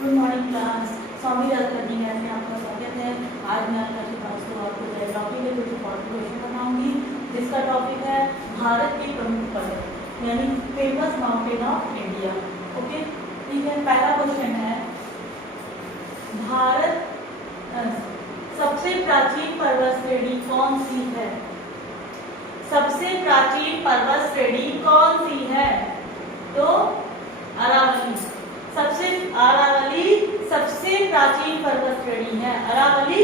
Good morning class. Swami Rajkarni math में आपका स्वागत है। आज मैं आपका आपको टॉपिक है कुछ क्वेश्चन बनाऊंगी जिसका टॉपिक है भारत के प्रमुख पर्वत यानी famous mountain of India. Okay ठीक है। पहला क्वेश्चन है भारत सबसे प्राचीन पर्वत श्रेणी कौन सी है? सबसे प्राचीन पर्वत श्रेणी कौन सी है? तो अरावली सबसे प्राचीन पर्वत श्रेणी है। अरावली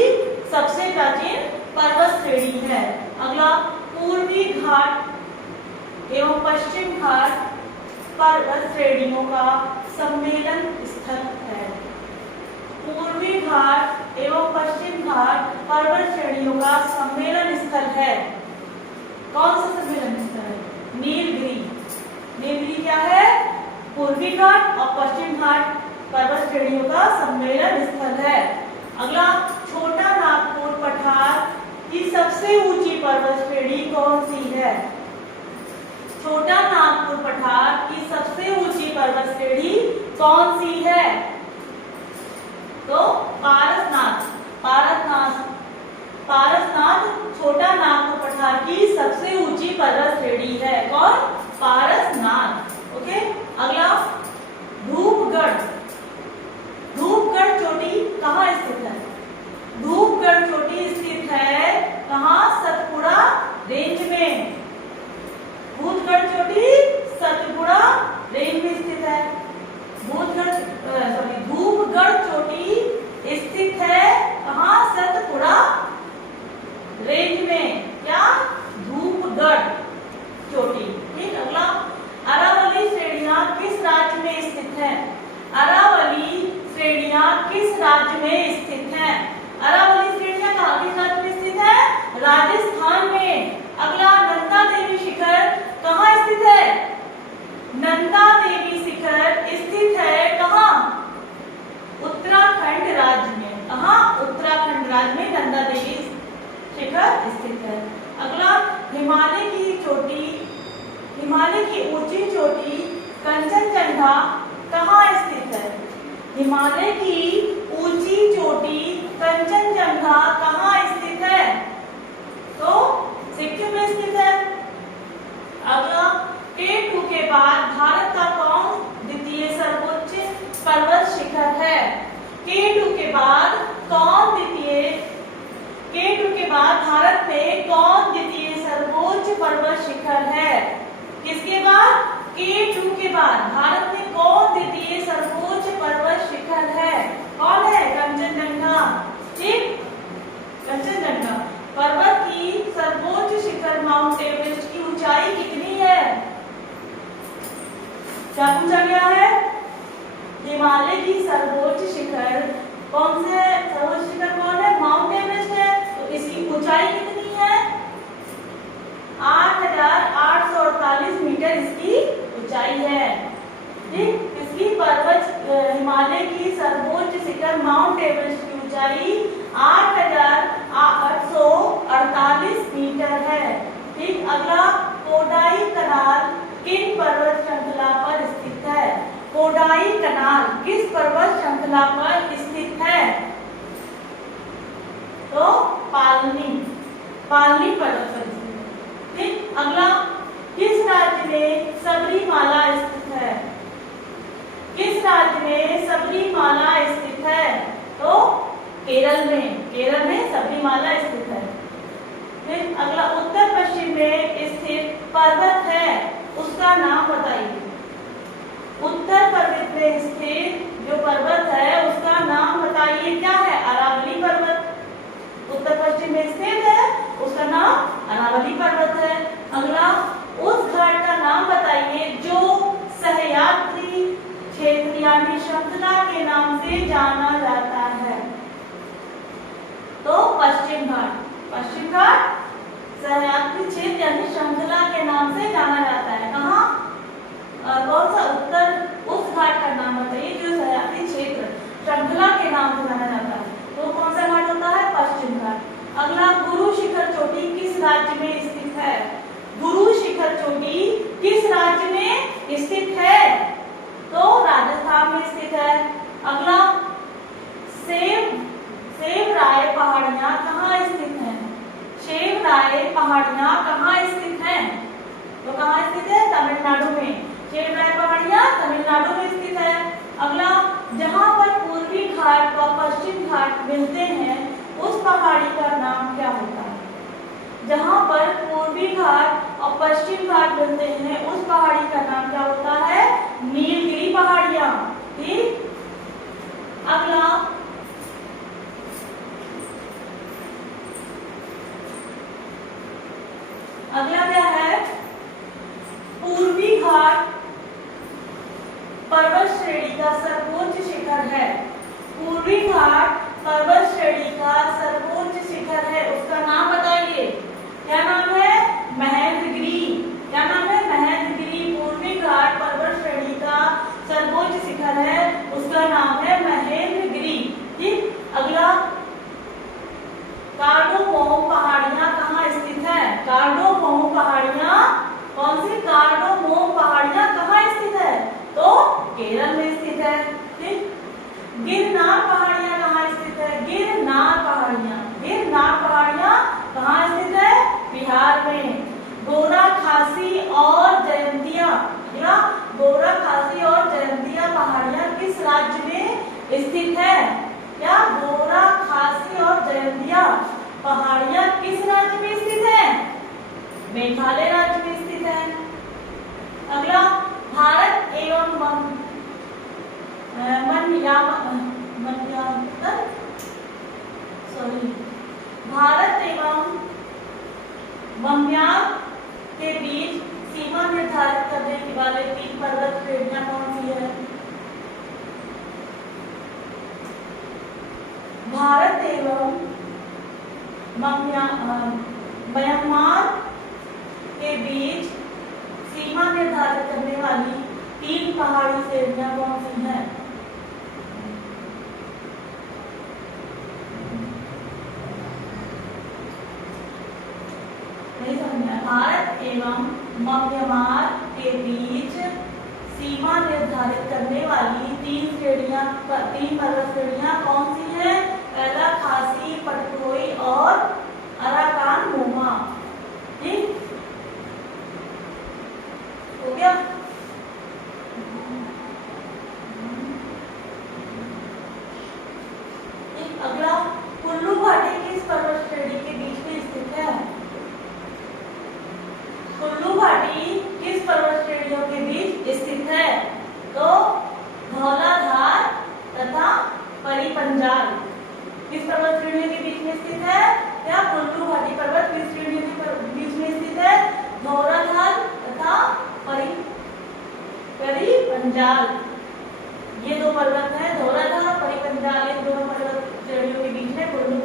सबसे प्राचीन पर्वत श्रेणी है। अगला पूर्वी घाट एवं पश्चिम घाट पर्वत श्रेणियों का सम्मेलन स्थल है। पूर्वी घाट एवं पश्चिम घाट पर्वत श्रेणियों का सम्मेलन स्थल है। कौन सा सम्मेलन स्थल है? नीलगिरी। नीलगिरी क्या है? पूर्वी घाट और पश्चिम घाट पर्वत श्रेणियों का सम्मेलन स्थल है। अगला छोटा नागपुर पठार की सबसे ऊंची पर्वत श्रेणी कौन सी है? छोटा नागपुर पठार की सबसे ऊंची पर्वत श्रेणी कौन सी है? तो पारसनाथ छोटा नागपुर पठार की सबसे ऊंची पर्वत श्रेणी है। कौन? पारसनाथ। ओके। अगला धूपगढ़ चोटी कहाँ स्थित है? धूपगढ़ चोटी स्थित है कहाँ? सतपुड़ा रेंज में। धूपगढ़ चोटी सतपुड़ा रेंज में स्थित है। धूपगढ़ चोटी स्थित है कहाँ? सतपुड़ा रेंज में। क्या? धूपगढ़ चोटी। ठीक। अगला अरावली श्रेणियां किस राज्य में स्थित है? अरावली श्रेणियां किस राज्य में स्थित है? अरावली श्रेणियां कहाँ किस राज्य में स्थित है? राजस्थान में। अगला नंदा देवी शिखर कहाँ स्थित है? नंदा देवी शिखर स्थित है कहाँ? उत्तराखंड राज्य में। कहाँ? उत्तराखंड राज्य में नंदा देवी शिखर स्थित है। अगला हिमालय की ऊंची चोटी कंचनजंगा कहाँ स्थित है? हिमालय की ऊंची चोटी कंचनजंगा कहाँ स्थित है? तो सिक्किम में स्थित है। अगला K2 के बाद भारत का कौन द्वितीय सर्वोच्च पर्वत शिखर है? K2 के बाद भारत में कौन द्वितीय सर्वोच्च पर्वत शिखर है? किसके बाद? K2 के बाद भारत में कौन द्वितीय सर्वोच्च पर्वत शिखर है? कौन है? कंचनजंगा। ठीक। कंचनजंगा पर्वत की सर्वोच्च शिखर माउंट एवरेस्ट की ऊंचाई कितनी है? क्या पूछा गया है? हिमालय की सर्वोच्च शिखर कौन से? सर्वोच्च शिखर कौन है? माउंट एवरेस्ट है। तो इसकी ऊंचाई कितनी है? 8,848 मीटर इसकी ऊंचाई है। ठीक। इसकी हिमालय की सर्वोच्च शिखर माउंट एवरेस्ट की ऊंचाई 8,848 मीटर है। ठीक। अगला कोडाई कनाल किन पर्वत श्रृंखला पर स्थित है? कोडाई कनाल किस पर्वत श्रृंखला पर स्थित है? तो पालनी पर्वत पर स्थित है। ठीक। अगला किस राज्य में सबरीमाला स्थित है? किस राज्य में सबरीमाला स्थित है? तो केरल में सबरीमाला स्थित है। फिर अगला उत्तर पश्चिम में स्थित पर्वत है उसका नाम बताइए। उत्तर पर्वत में स्थित जो पर्वत है उसका नाम बताइए। क्या है? अरावली पर्वत। उत्तर पश्चिम में स्थित है उसका नाम अरावली पर्वत है। अगला उस घाट का नाम बताइए जो सहयाद्री क्षेत्र यानी श्रृंखला के नाम से जाना जाता है। तो पश्चिम घाट सहयाद्री क्षेत्र यानी श्रृंखला के नाम से जाना जाता है। कहाँ? कौन सा? उत्तर। उस घाट का नाम बताइए जो सहयाद्री क्षेत्र श्रृंखला के नाम से जाना जाता है। तो कौन सा घाट होता है? पश्चिम घाट। अगला गुरु शिखर चोटी किस राज्य में स्थित है? गुरु शिखर चोटी किस राज्य में स्थित है? तो राजस्थान में स्थित है। अगला चेरराय पहाड़ियां कहाँ स्थित हैं? तो कहाँ स्थित है? तमिलनाडु में। चेरराय पहाड़ियां तमिलनाडु में स्थित है। अगला, जहाँ पर पूर्वी घाट व पश्चिम घाट मिलते हैं उस पहाड़ी का नाम क्या होता है? जहाँ पर पूर्वी घाट और पश्चिम घाट मिलते हैं उस पहाड़ी का नाम क्या होता है? नीलगिरी पहाड़ियां। ठीक। अगला, अगला क्या है? पूर्वी घाट पर्वत श्रेणी का सर्वोच्च शिखर है। पूर्वी घाट पर्वत श्रेणी का सर्वोच्च शिखर है, उसका नाम बताइए। क्या नाम है? महेंद्रगिरी। क्या नाम है? महेंद्रगिरी। पूर्वी घाट पर्वत श्रेणी का सर्वोच्च शिखर है, उसका नाम है महेंद्रगिरी। ठीक। अगला, कार्डोमोम पहाड़ियां कहाँ स्थित है? कार्डोमोम पहाड़ियां कौन सी? कार्डोमोम पहाड़ियां कहाँ स्थित है? तो केरल में स्थित है। ठीक। गिरनार पहाड़ियां कहाँ स्थित है? गिरनार पहाड़ियां, गिरनार पहाड़ियां कहाँ स्थित है? बिहार में। गोरा खासी और जयंतिया, गोरा खासी और जयंतिया पहाड़ियां किस राज्य में स्थित है? क्या? गोरा खासी और जयंतिया पहाड़ियां किस राज्य में स्थित है? मेघालय राज्य में स्थित है। अगला, भारत एवं भारत एवं म्यांमार के बीच सीमा निर्धारित करने वाले 3 पर्वत श्रेणियां कौन सी है? भारत एवं म्यांमार के बीच सीमा निर्धारित करने वाली 3 पहाड़ी श्रेणियां कौन सी हैं? नहीं समझा? भारत एवं म्यांमार के बीच सीमा निर्धारित करने वाली 3 पर्वत श्रेणियां कौन सी हैं? पहला खासी, पटकोई और अराकान मोमा। ठीक हो गया? अगला, कुल्लू घाटी किस पर्वत श्रेणी के बीच में स्थित है? कुल्लू घाटी किस पर्वत श्रेणियों के बीच स्थित है? तो धौलाधार तथा परिपंजाल किस पर्वत श्रेणियों के बीच में स्थित है? क्या? कुल्लू घाटी पर्वत किस श्रेणियों के बीच में स्थित है? धौलाधार तथा परिपंजाल, ये 2 पर्वत है। धौलाधार और परिपंजाल, इन दोनों पर्वत श्रेणियों के बीच में कुल्लू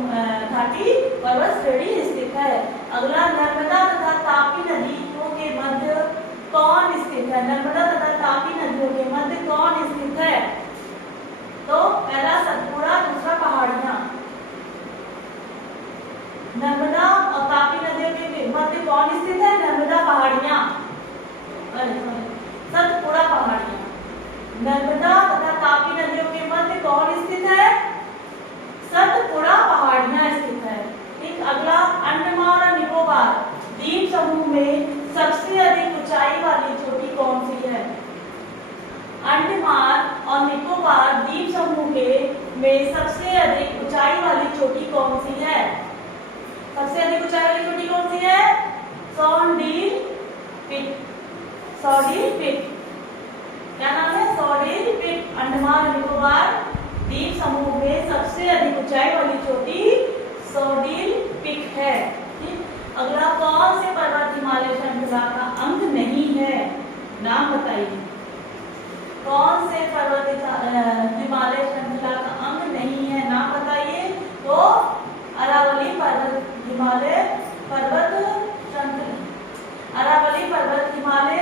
घाटी पर्वत श्रेणी स्थित है। अगला, नर्मदा तथा तापी नदियों के मध्य कौन स्थित है? नर्मदा तथा तापी नदियों के मध्य कौन स्थित है? तो पहला सतपुड़ा, दूसरा पहाड़ियां। नर्मदा और तापी नदियों के मध्य कौन स्थित है? नर्मदा पहाड़ियां, सतपुड़ा पहाड़ियां। नर्मदा तथा तापी नदियों के मध्य कौन स्थित है? सतपुड़ा पहाड़ियां स्थित है। ठीक। अगला, अंडमान और निकोबार द्वीप समूह में सबसे अधिक ऊंचाई वाली चोटी कौन सी है? अंडमान और निकोबार द्वीप समूह में सबसे अधिक ऊंचाई वाली चोटी कौन सी है? सबसे अधिक ऊंचाई वाली चोटी कौन सी है? सॉन्डील पीक। सॉन्डील पीक, क्या नाम है? सॉन्डील पीक। अंडमान और निकोबार द्वीप समूह में सबसे अधिक ऊंचाई वाली चोटी सॉन्डील पीक है। ठीक। अगला, कौन से पर्वत हिमालय श्रृंखला का अंग नहीं है? नाम बताइए। कौन से पर्वत हिमालय श्रृंखला का अंग नहीं है? नाम बताइए। तो अरावली पर्वत हिमालय पर्वत श्रृंखला, अरावली पर्वत हिमालय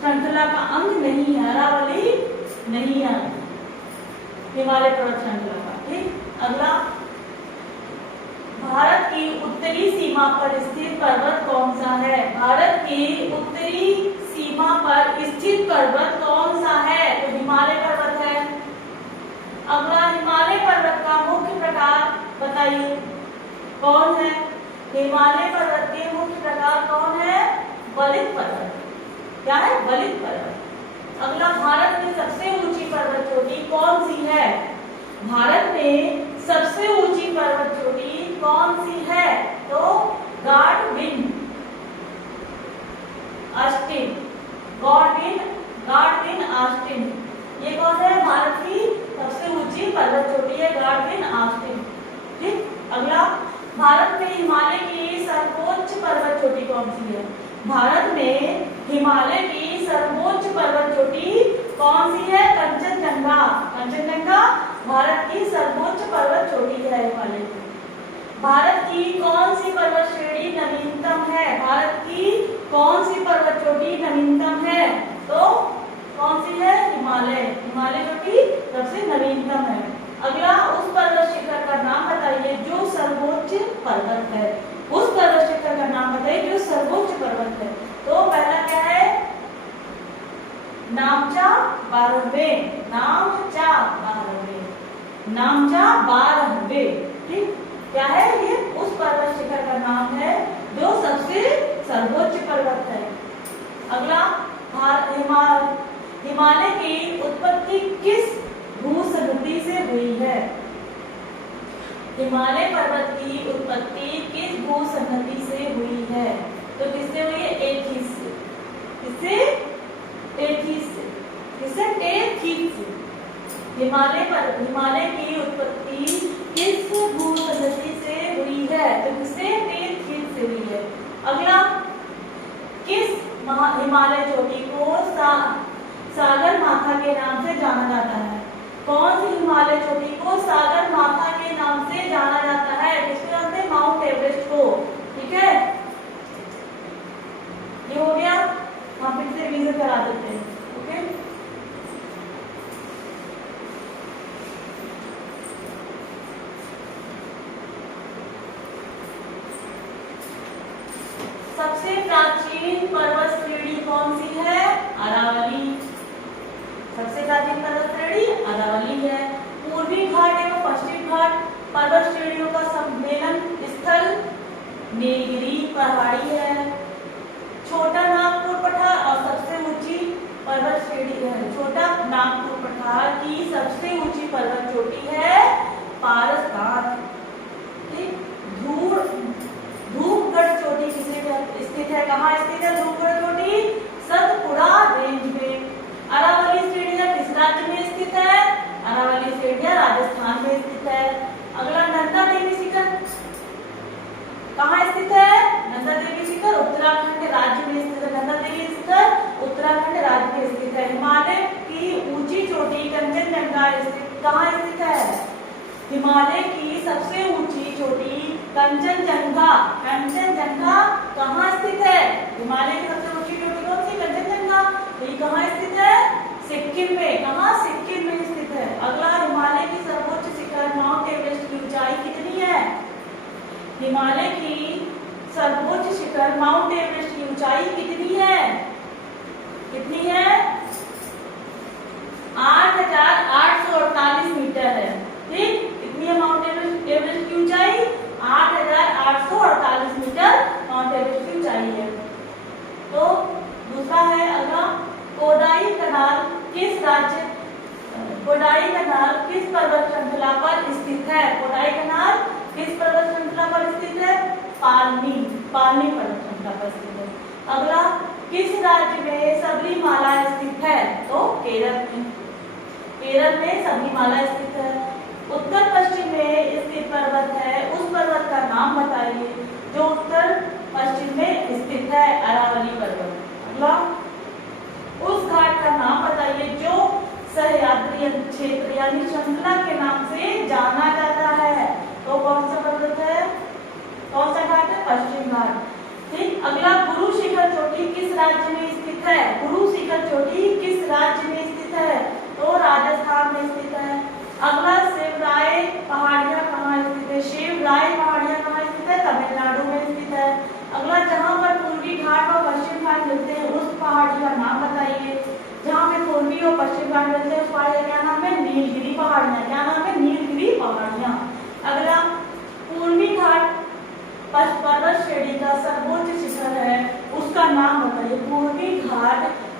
श्रृंखला का अंग नहीं है। अरावली नहीं है हिमालय पर्वत श्रृंखला का। ठीक। अगला, भारत की उत्तरी सीमा पर स्थित पर्वत कौन सा है? भारत की उत्तरी सीमा पर स्थित पर्वत कौन सा है? तो हिमालय पर्वत है। अगला, हिमालय पर्वत का मुख्य प्रकार बताइए, कौन है? हिमालय पर्वत के मुख्य प्रकार कौन है? वलित पर्वत। क्या है? वलित पर्वत। अगला, भारत में सबसे ऊंची पर्वत चोटी कौन सी है? भारत में सबसे ऊंची पर्वत चोटी कौन सी है? तो गॉडविन ऑस्टिन, गॉडविन ऑस्टिन, ये कौन है? भारत की सबसे ऊंची पर्वत चोटी है गॉडविन ऑस्टिन। ठीक। अगला, भारत में हिमालय की सर्वोच्च पर्वत चोटी कौन सी है? भारत में हिमालय की सर्वोच्च पर्वत चोटी कौन सी है? कंचनजंगा। कंचनजंगा भारत की सर्वोच्च पर्वत चोटी है हिमालय की। भारत की कौन सी पर्वत श्रेणी नवीनतम है? भारत की कौन सी पर्वत चोटी नवीनतम है? तो कौन सी है? हिमालय। हिमालय चोटी सबसे नवीनतम है। अगला, उस पर्वत शिखर का नाम बताइए जो सर्वोच्च पर्वत है। उस पर्वत शिखर का नाम बताइए जो सर्वोच्च पर्वत है। तो पहला क्या है? नामचा बारहवे, नामचा बारहवे, नामचा बारहवे। ठीक। क्या है ये? उस पर्वत शिखर का नाम है जो सबसे सर्वोच्च पर्वत है। अगला, हिमालय की उत्पत्ति किस भूसंगति से हुई है? हिमालय पर्वत की उत्पत्ति किस भूसंगति से हुई है? तो किससे हुई है? टेथीस से। किससे? टेथीस से। किससे? टेथीस से। हिमालय की उत्पत्ति किस भूसंगति से हुई है? तो किससे? टेथीस से हुई है। अगला, किस हिमालय चोटी को सागर माथा के नाम से जाना जाता है? कौन सी हिमालय चोटी को सागर माथा के नाम से जाना जाता है? किसको जानते हैं? माउंट एवरेस्ट को। ठीक है, ये हो गया। हम फिर से रिवीजन करा देते हैं। ओके, सबसे प्राचीन पर्वत श्रेणी कौन सी है? अरावली। सबसे प्राचीन पर्वत श्रेणी अरावली है। पूर्वी घाट एवं पश्चिम घाट पर्वत श्रेणियों का सम्मेलन स्थल नीलगिरी पहाड़ी है। छोटा नागपुर पठार और सबसे ऊंची पर्वत श्रेणी है। छोटा नागपुर पठार की सबसे ऊंची पर्वत चोटी है पारसनाथ। धूपगढ़ चोटी किसे स्थित है? कहाँ स्थित है धूपगढ़ चोटी? सतपुड़ा रेंज में। अरावली श्रेणियां किस राज्य में स्थित है? अरावली श्रेणियां राजस्थान में स्थित है। अगला, नंदा देवी शिखर कहाँ स्थित है? नंदा देवी शिखर उत्तराखंड राज्य में स्थित है। नंदा देवी शिखर उत्तराखंड राज्य में स्थित है। हिमालय की ऊंची चोटी कंचनजंगा कहाँ स्थित है? हिमालय की सबसे ऊंची चोटी कंचनजंगा। कंचनजंगा कहाँ स्थित है? हिमालय की सबसे ऊंची चोटी कौन सी? कंचनजंगा। तो ये कहाँ स्थित है? सिक्किम में। कहाँ? सिक्किम में स्थित है। अगला, हिमालय की सर्वोच्च शिखर माउंट एवरेस्ट की ऊंचाई कितनी है? हिमालय की सर्वोच्च शिखर माउंट एवरेस्ट की ऊंचाई कितनी है? कितनी है? 8,848 मीटर है। ठीक। कितनी है माउंट एवरेस्ट की ऊंचाई? 8,848 मीटर माउंट एवरेस्ट की ऊंचाई है। तो दूसरा है अगला, कोडाई कनाल किस पर्वत श्रृंखला पर स्थित है? कोडाई कनाल किस पर्वत श्रृंखला पर स्थित है? पालनी पर्वत श्रृंखला पर स्थित है। अगला, किस राज्य में सबरीमाला स्थित है? तो केरल में। केरल में सबरीमाला स्थित है। उत्तर पश्चिम में स्थित पर्वत है, उस पर्वत का नाम बताइए जो उत्तर पश्चिम में स्थित है। अरावली पर्वत। अगला, उस घाट का नाम बताइए जो सह्याद्री क्षेत्र यानी श्रृंखला के नाम से जाना जाता है। तो कौन सा पर्वत है? कौन सा घाट है? पश्चिम घाट। ठीक। अगला, गुरु शिखर चोटी किस राज्य में स्थित है? गुरु शिखर चोटी किस राज्य में स्थित है? तो राजस्थान में स्थित है। अगला, शिवराय पहाड़ियां कहाँ स्थित है? शिवराय पहाड़ियां कहाँ स्थित है? तमिलनाडु में स्थित है। अगला, जहाँ पर पूर्वी घाट और पश्चिम घाट मिलते हैं उस पहाड़ी का नाम बताइए। जहाँ पे पूर्वी और पश्चिम घाट मिलते हैं उस पहाड़ी का क्या नाम है? नीलगिरी पहाड़ियां। क्या नाम है? नीलगिरी पहाड़ियां। अगला, पूर्वी घाट पर्वत श्रेणी का सर्वोच्च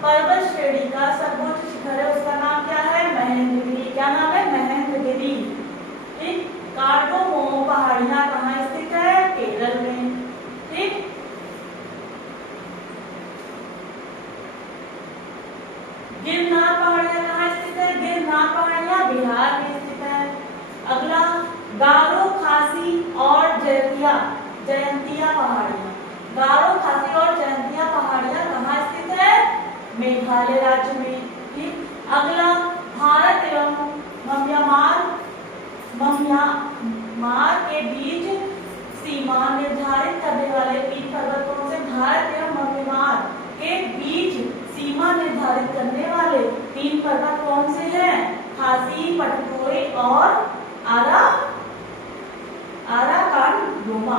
पर्वत श्रेणी का सर्वोच्च शिखर है उसका नाम क्या है? महेंद्रगिरी। क्या नाम है? महेंद्रगिरी। ठीक। कार्डोमो पहाड़ियां कहाँ स्थित है? केरल में। ठीक। गिरनार पहाड़ियां कहाँ स्थित है? गिरनार पहाड़ियां बिहार में स्थित है। अगला गारो, खासी और जयंतिया पहाड़ियां। गारो, खासी और जयंतिया पहाड़ियां कहाँ स्थित है? मेघालय राज्य में। ठीक। अगला भारत एवं म्यांमार के बीच सीमा निर्धारित करने वाले 3 पर्वत कौन से? भारत एवं म्यांमार के बीच सीमा निर्धारित करने वाले 3 पर्वत कौन से हैं? खासी, पटकोई और अराकानयुमा।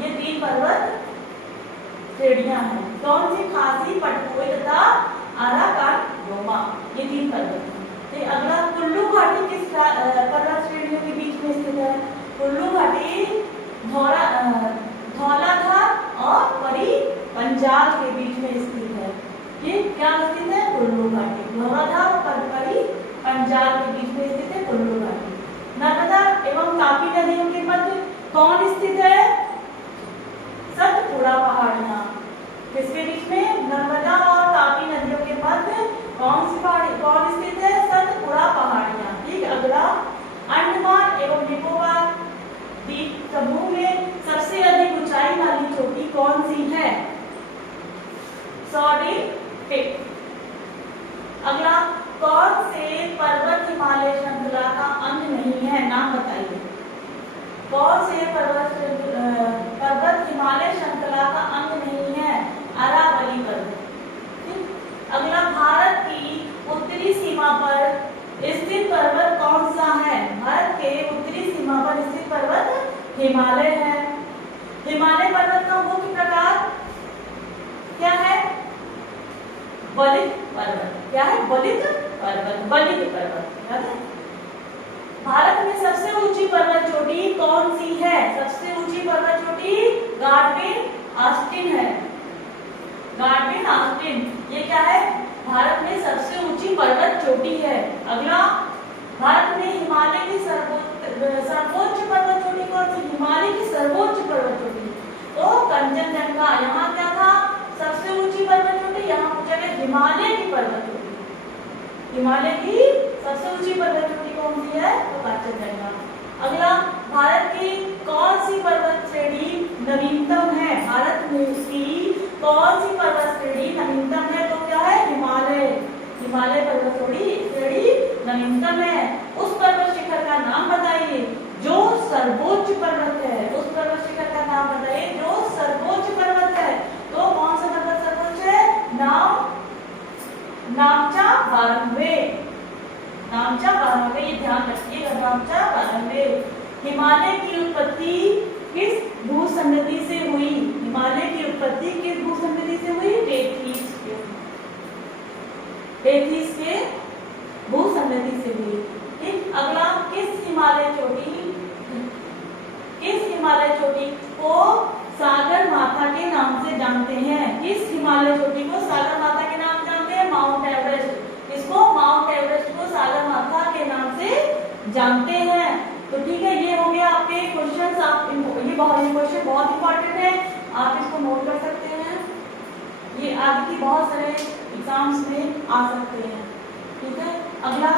ये 3 पर्वत श्रेणियां हैं। कौन सी? खासी, पटकोई तथा अराकानयुमा, ये 3 पर्वत हैं। अगला कुल्लू घाटी किस पर्वत श्रेणियों के बीच में स्थित है? कुल्लू घाटी धौलाधार और परी पंजाल के बीच में स्थित है। ये क्या स्थित है? कुल्लू घाटी। धौलाधार और परी पंजाल के बीच में स्थित है कुल्लू घाटी। नर्मदा एवं तापी नदियों के मध्य कौन स्थित है? सतपुड़ा पहाड़ियां। किसके बीच में? नर्मदा और तापी नदियों के मध्य कौन सी पहाड़ी कौन स्थित है? सतपुड़ा पहाड़ियां। ठीक। अगला अंडमान एवं निकोबार द्वीप समूह में सबसे अधिक ऊंचाई वाली चोटी कौन सी है? सॉडी टिप। अगला कौन से पर्वत हिमालय श्रृंखला का अंग नहीं है? नाम बताइए। कौन से पर्वत हिमालय श्रृंखला का अंग नहीं है? अरावली पर्वत। अगला भारत की उत्तरी सीमा पर स्थित पर्वत कौन सा है? भारत के उत्तरी सीमा पर स्थित पर्वत हिमालय है। हिमालय पर्वत का मुख्य प्रकार क्या है? बलित पर्वत। क्या है? बलित पर्वत। बलित पर्वत याद है? भारत में सबसे ऊंची पर्वत चोटी कौन सी है? सबसे ऊंची पर्वत चोटी गार्डविन ऑस्टिन है। गार्डविन ऑस्टिन ये क्या है? भारत में सबसे ऊंची पर्वत चोटी है। अगला भारत में हिमालय की सर्वोच्च पर्वत चोटी कौन सी? हिमालय की सर्वोच्च पर्वत चोटी तो कंचनजंगा। यहाँ क्या था? सबसे ऊंची पर्वत चोटी। यहाँ पूछा गया हिमालय की पर्वत चोटी। हिमालय की सबसे ऊंची पर्वत चोटी कौन सी है? तो कंचनजंगा। अगला भारत की कौन सी पर्वत श्रेणी नवीनतम है? भारत में उसकी कौन सी पर्वत श्रेणी नवीनतम है? तो क्या है? हिमालय। हिमालय पर्वत श्रेणी नवीनतम है। उस पर्वत शिखर का नाम बताइए जो सर्वोच्च पर्वत है। उस पर्वत शिखर का नाम बताइए जो सर्वोच्च पर्वत है। तो कौन सा पर्वत सर्वोच्च है? नामचा बारहवे। नामचा बारहवे, ये ध्यान रखिएगा। नामचा बारहवे। हिमालय की उत्पत्ति किस भूसंगति से हुई? हिमालय की उत्पत्ति किस भूसंगति से हुई? टेथिस के भूसंगति से हुई। ठीक। अगला किस हिमालय चोटी को सागर माथा के नाम से जानते हैं? किस हिमालय चोटी को सागर माथा के नाम जानते हैं? Mount Everest. इसको माउंट एवरेस्ट को सागर माथा के नाम से जानते हैं। तो ठीक है, ये हो गया आपके क्वेश्चन। ये क्वेश्चन बहुत इंपॉर्टेंट है, आप इसको नोट कर सकते हैं। ये आगे की बहुत सारे एग्जाम्स में आ सकते हैं। ठीक है। अगला